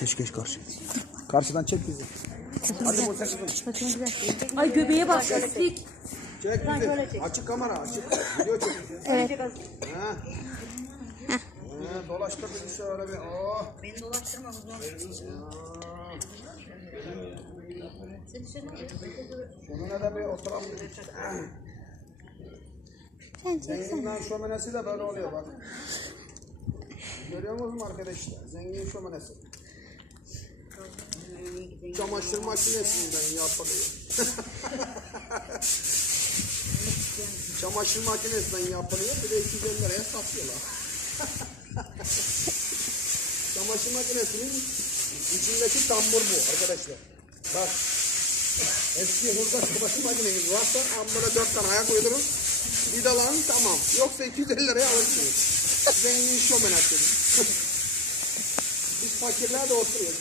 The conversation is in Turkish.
Geç karşı. Karşıdan çek bizi. Hadi bu sefer. Ay göbeğe bak. Çek bizi. Açık kamera açık. Video çek. Evet. Ha. Dolaştır bizi şöyle bir. Oh. Beni dolaştırma bu zor. Şunun da bir oturalım. Zengin'den şömenesi de böyle oluyor bak. Görüyor musunuz arkadaşlar? Zengin şömenesi. Çamaşır makinesinden yapılıyor. Çamaşır makinesinden yapılıyor. Bir de 250 liraya satıyorlar. Çamaşır makinesinin içindeki tambur bu arkadaşlar. Bak. Eski hurda çamaşır makinesi varsa ambara 4 tane ayak uydurun. Vidalan tamam. Yoksa 250 liraya alırsınız. Zengin şomen açıyoruz. Biz fakirler de oturuyoruz.